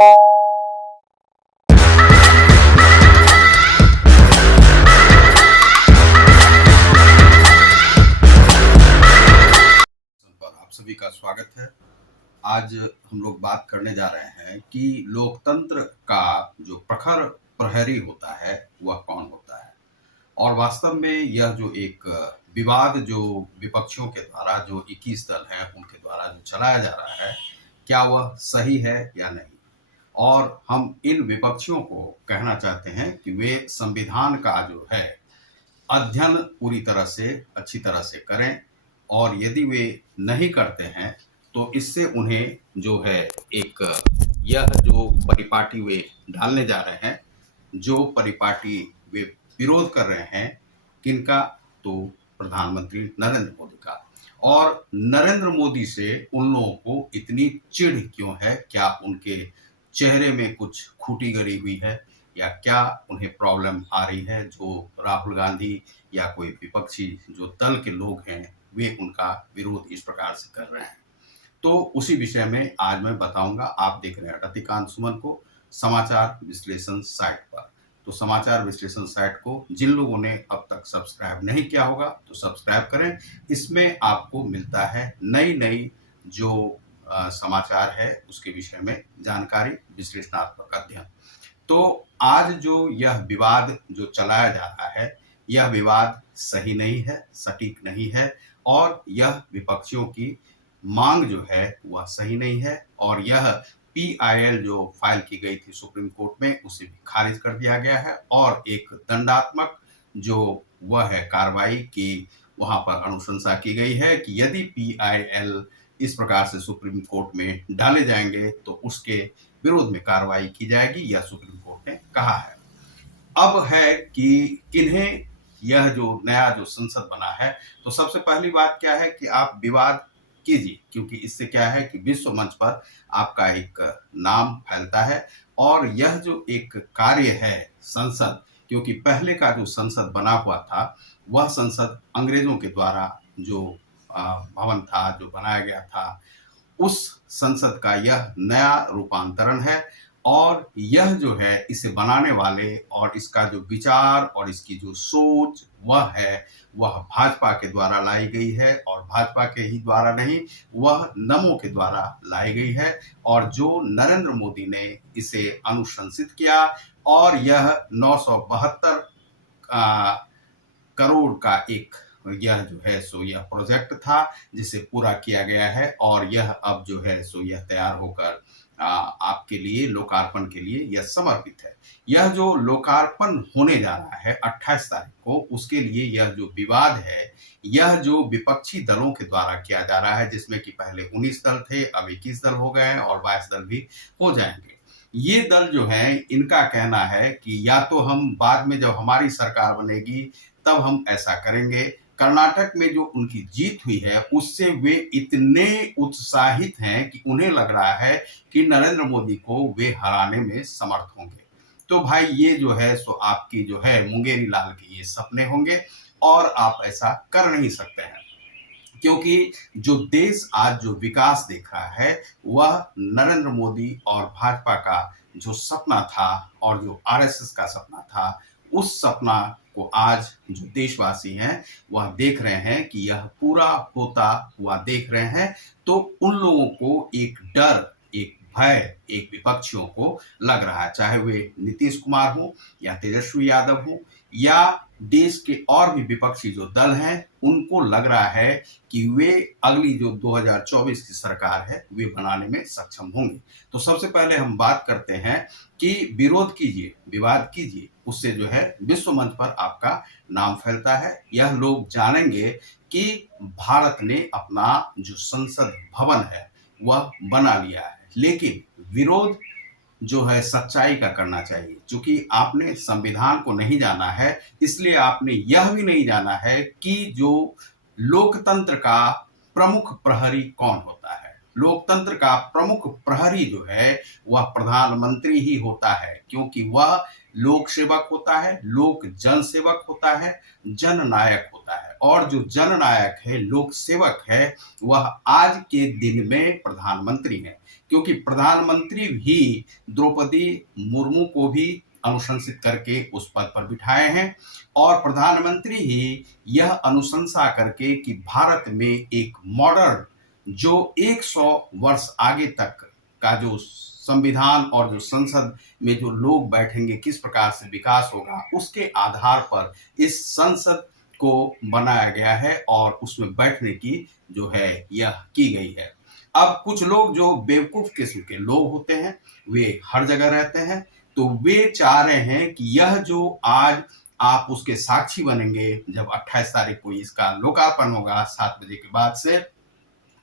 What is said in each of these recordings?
आप सभी का स्वागत है। आज हम लोग बात करने जा रहे हैं कि लोकतंत्र का जो प्रखर प्रहरी होता है वह कौन होता है, और वास्तव में यह जो एक विवाद जो विपक्षियों के द्वारा जो 21 दल हैं उनके द्वारा जो चलाया जा रहा है, क्या वह सही है या नहीं। और हम इन विपक्षियों को कहना चाहते हैं कि वे संविधान का जो है अध्ययन पूरी तरह से अच्छी तरह से करें, और यदि वे नहीं करते हैं तो इससे उन्हें जो है एक यह जो परिपाटी वे डालने जा रहे हैं, जो परिपाटी वे विरोध कर रहे हैं, किनका? तो प्रधानमंत्री नरेंद्र मोदी का। और नरेंद्र मोदी से उन लोगों को इतनी चिढ़ क्यों है? क्या उनके चेहरे में कुछ खूटी गड़ी हुई है, या क्या उन्हें प्रॉब्लम आ रही है जो राहुल गांधी या कोई विपक्षी जो दल के लोग हैं वे उनका विरोध इस प्रकार से कर रहे हैं? तो उसी विषय में आज मैं बताऊंगा। आप देख रहे हैं रतिकांत सुमन को समाचार विश्लेषण साइट पर। तो समाचार विश्लेषण साइट को जिन लोगों ने अब तक सब्सक्राइब नहीं किया होगा तो सब्सक्राइब करें। इसमें आपको मिलता है नई नई जो समाचार है उसके विषय में जानकारी, विश्लेषणात्मक अध्ययन। तो आज जो यह विवाद जो चलाया जा रहा है, यह विवाद सही नहीं है, सटीक नहीं है, और यह विपक्षियों की मांग जो है वह सही नहीं है, और यह PIL जो फाइल की गई थी सुप्रीम कोर्ट में उसे भी खारिज कर दिया गया है, और एक दंडात्मक जो वह है कार्रवाई की वहां पर अनुशंसा की गई है कि यदि PIL इस प्रकार से सुप्रीम कोर्ट में डाले जाएंगे तो उसके विरोध में कार्रवाई की जाएगी, यह सुप्रीम कोर्ट ने कहा है। अब है कि किन्हें यह जो नया जो संसद बना है, तो सबसे पहली बात क्या है कि आप विवाद कीजिए, क्योंकि इससे क्या है कि विश्व मंच पर आपका एक नाम फैलता है। और यह जो एक कार्य है संसद, क्योंकि पहले का जो संसद बना हुआ था वह संसद अंग्रेजों के द्वारा जो भवन था जो बनाया गया था, उस संसद का यह नया रूपांतरण है। और यह जो है इसे बनाने वाले और इसका जो विचार और इसकी जो सोच वह भाजपा के द्वारा लाई गई है, और भाजपा के ही द्वारा नहीं, वह नमो के द्वारा लाई गई है। और जो नरेंद्र मोदी ने इसे अनुशंसित किया, और यह 972 करोड़ का एक यह जो है सो यह प्रोजेक्ट था जिसे पूरा किया गया है, और यह अब जो है सो यह तैयार होकर आपके लिए लोकार्पण के लिए यह समर्पित है। यह जो लोकार्पण होने जा रहा है 28 तारीख को, उसके लिए यह जो विवाद है, यह जो विपक्षी दलों के द्वारा किया जा रहा है, जिसमें कि पहले 19 दल थे, अब 21 दल हो गए हैं, और 22 दल भी हो जाएंगे। ये दल जो है इनका कहना है कि या तो हम बाद में जब हमारी सरकार बनेगी तब हम ऐसा करेंगे। कर्नाटक में जो उनकी जीत हुई है उससे वे इतने उत्साहित हैं कि उन्हें लग रहा है कि नरेंद्र मोदी को वे हराने में समर्थ होंगे। तो भाई ये जो है सो आपकी जो है मुंगेरी लाल के ये सपने होंगे, और आप ऐसा कर नहीं सकते हैं, क्योंकि जो देश आज जो विकास देख रहा है वह नरेंद्र मोदी और भाजपा का जो सपना था और जो RSS का सपना था, उस सपना को आज जो देशवासी हैं वह देख रहे हैं कि यह पूरा होता हुआ देख रहे हैं। तो उन लोगों को एक डर, एक भय, एक विपक्षियों को लग रहा है, चाहे वे नीतीश कुमार हो या तेजस्वी यादव हो या देश के और भी विपक्षी जो दल हैं, उनको लग रहा है कि वे अगली जो 2024 की सरकार है वे बनाने में सक्षम होंगे। तो सबसे पहले हम बात करते हैं कि विरोध कीजिए, विवाद कीजिए, उससे जो है विश्व मंच पर आपका नाम फैलता है। यह लोग जानेंगे कि भारत ने अपना जो संसद भवन है वह बना लिया है। लेकिन विरोध जो है सच्चाई का करना चाहिए। चूंकि आपने संविधान को नहीं जाना है, इसलिए आपने यह भी नहीं जाना है कि जो लोकतंत्र का प्रमुख प्रहरी कौन होता है। लोकतंत्र का प्रमुख प्रहरी जो है वह प्रधानमंत्री ही होता है, क्योंकि वह लोक सेवक होता है, लोक जन सेवक होता है, जननायक होता है। और जो जननायक है, लोक सेवक है, वह आज के दिन में प्रधानमंत्री है। क्योंकि प्रधानमंत्री भी द्रौपदी मुर्मू को भी अनुशंसित करके उस पद पर बिठाए हैं और प्रधानमंत्री ही यह अनुशंसा करके कि भारत में एक मॉडर्न जो 100 वर्ष आगे तक का जो संविधान और जो संसद में जो लोग बैठेंगे किस प्रकार से विकास होगा उसके आधार पर इस संसद को बनाया गया है और उसमें बैठने की जो है यह की गई है। अब कुछ लोग जो बेवकूफ किस्म के लोग होते हैं वे हर जगह रहते हैं, तो वे चाह रहे हैं कि यह जो आज आप उसके साक्षी बनेंगे जब 28 तारीख को इसका लोकार्पण होगा 7 बजे के बाद से,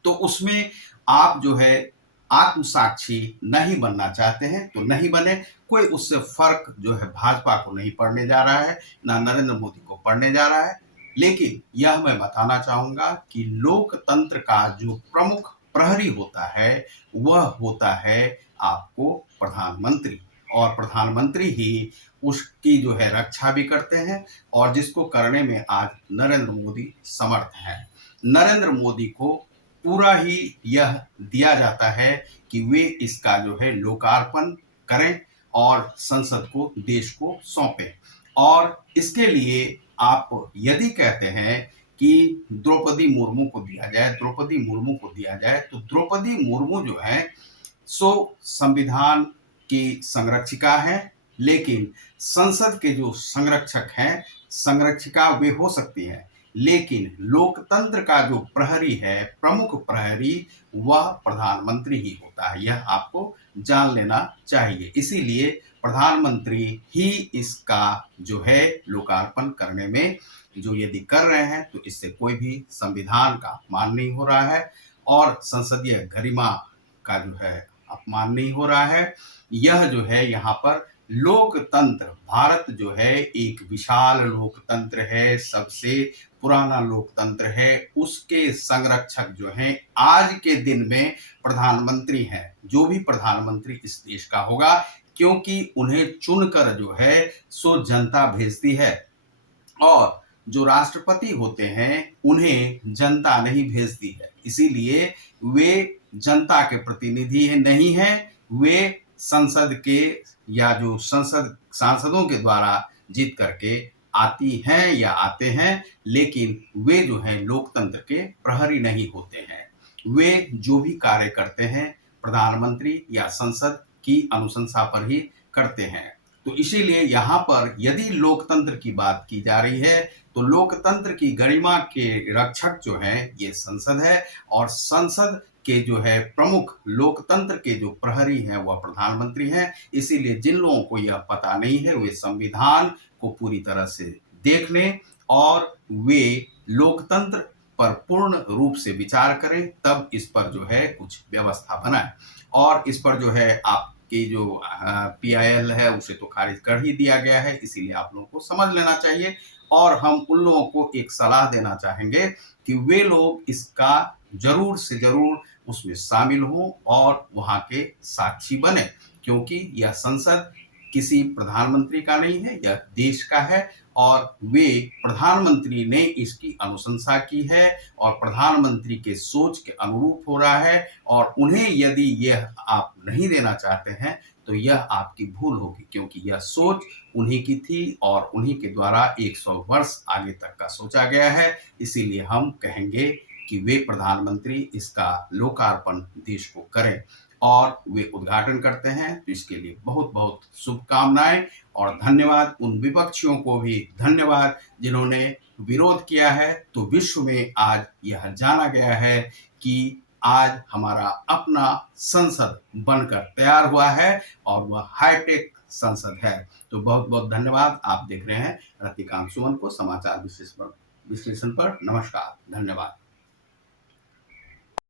तो उसमें आप जो है आत्म साक्षी नहीं बनना चाहते हैं तो नहीं बने। कोई उससे फर्क जो है भाजपा को नहीं पड़ने जा रहा है, ना नरेंद्र मोदी को पड़ने जा रहा है। लेकिन यह मैं बताना चाहूंगा कि लोकतंत्र का जो प्रमुख प्रहरी होता है वह होता है आपको प्रधानमंत्री, और प्रधानमंत्री ही उसकी जो है रक्षा भी करते हैं और जिसको करने में आज नरेंद्र मोदी समर्थ हैं। नरेंद्र मोदी को पूरा ही यह दिया जाता है कि वे इसका जो है लोकार्पण करें और संसद को देश को सौंपें। और इसके लिए आप यदि कहते हैं कि द्रौपदी मुर्मू को दिया जाए, द्रौपदी मुर्मू को दिया जाए, तो द्रौपदी मुर्मू जो है सो संविधान की संरक्षिका है, लेकिन संसद के जो संरक्षक हैं, संरक्षिका वे हो सकती हैं, लेकिन लोकतंत्र का जो प्रहरी है, प्रमुख प्रहरी, वह प्रधानमंत्री ही होता है। यह आपको जान लेना चाहिए। इसीलिए प्रधानमंत्री ही इसका जो है लोकार्पण करने में जो यदि कर रहे हैं तो इससे कोई भी संविधान का अपमान नहीं हो रहा है और संसदीय गरिमा का जो है अपमान नहीं हो रहा है। यह जो है यहाँ पर लोकतंत्र, भारत जो है एक विशाल लोकतंत्र है, सबसे पुराना लोकतंत्र है, उसके संरक्षक जो हैं आज के दिन में प्रधानमंत्री हैं। जो भी प्रधानमंत्री इस देश का होगा, क्योंकि उन्हें चुनकर जो है सो जनता भेजती है और जो राष्ट्रपति होते हैं उन्हें जनता नहीं भेजती है। इसीलिए वे जनता के प्रतिनिधि नहीं हैं, वे संसद के या जो संसद सांसदों के द्वारा जीत करके आती हैं या आते हैं, लेकिन वे जो हैं लोकतंत्र के प्रहरी नहीं होते हैं। वे जो भी कार्य करते हैं प्रधानमंत्री या संसद की अनुशंसा पर ही करते हैं। तो इसीलिए यहाँ पर यदि लोकतंत्र की बात की जा रही है तो लोकतंत्र की गरिमा के रक्षक जो है ये संसद है और संसद के जो है प्रमुख लोकतंत्र के जो प्रहरी हैं वह प्रधानमंत्री हैं। इसीलिए जिन लोगों को यह पता नहीं है वे संविधान को पूरी तरह से देख लें और वे लोकतंत्र पर पूर्ण रूप से विचार करें, तब इस पर जो है कुछ व्यवस्था बनाए। और इस पर जो है आपकी जो PIL है उसे तो खारिज कर ही दिया गया है, इसीलिए आप लोगों को समझ लेना चाहिए। और हम उन लोगों को एक सलाह देना चाहेंगे कि वे लोग इसका जरूर से जरूर उसमें शामिल हों और वहां के साक्षी बने, क्योंकि यह संसद किसी प्रधानमंत्री का नहीं है, यह देश का है और वे प्रधानमंत्री ने इसकी अनुशंसा की है और प्रधानमंत्री के सोच के अनुरूप हो रहा है। और उन्हें यदि यह आप नहीं देना चाहते हैं तो यह आपकी भूल होगी, क्योंकि यह सोच उन्हीं की थी और उन्हीं के द्वारा 100 वर्ष आगे तक का सोचा गया है। इसीलिए हम कहेंगे कि वे प्रधानमंत्री इसका लोकार्पण देश को करें और वे उद्घाटन करते हैं। तो इसके लिए बहुत बहुत शुभकामनाएं और धन्यवाद। उन विपक्षियों को भी धन्यवाद जिन्होंने विरोध किया है। तो विश्व में आज यह जाना गया है कि आज हमारा अपना संसद बनकर तैयार हुआ है और वह हाईटेक संसद है। तो बहुत बहुत धन्यवाद। आप देख रहे हैं रतिकांत सुमन को समाचार विश्लेषण पर। नमस्कार, धन्यवाद।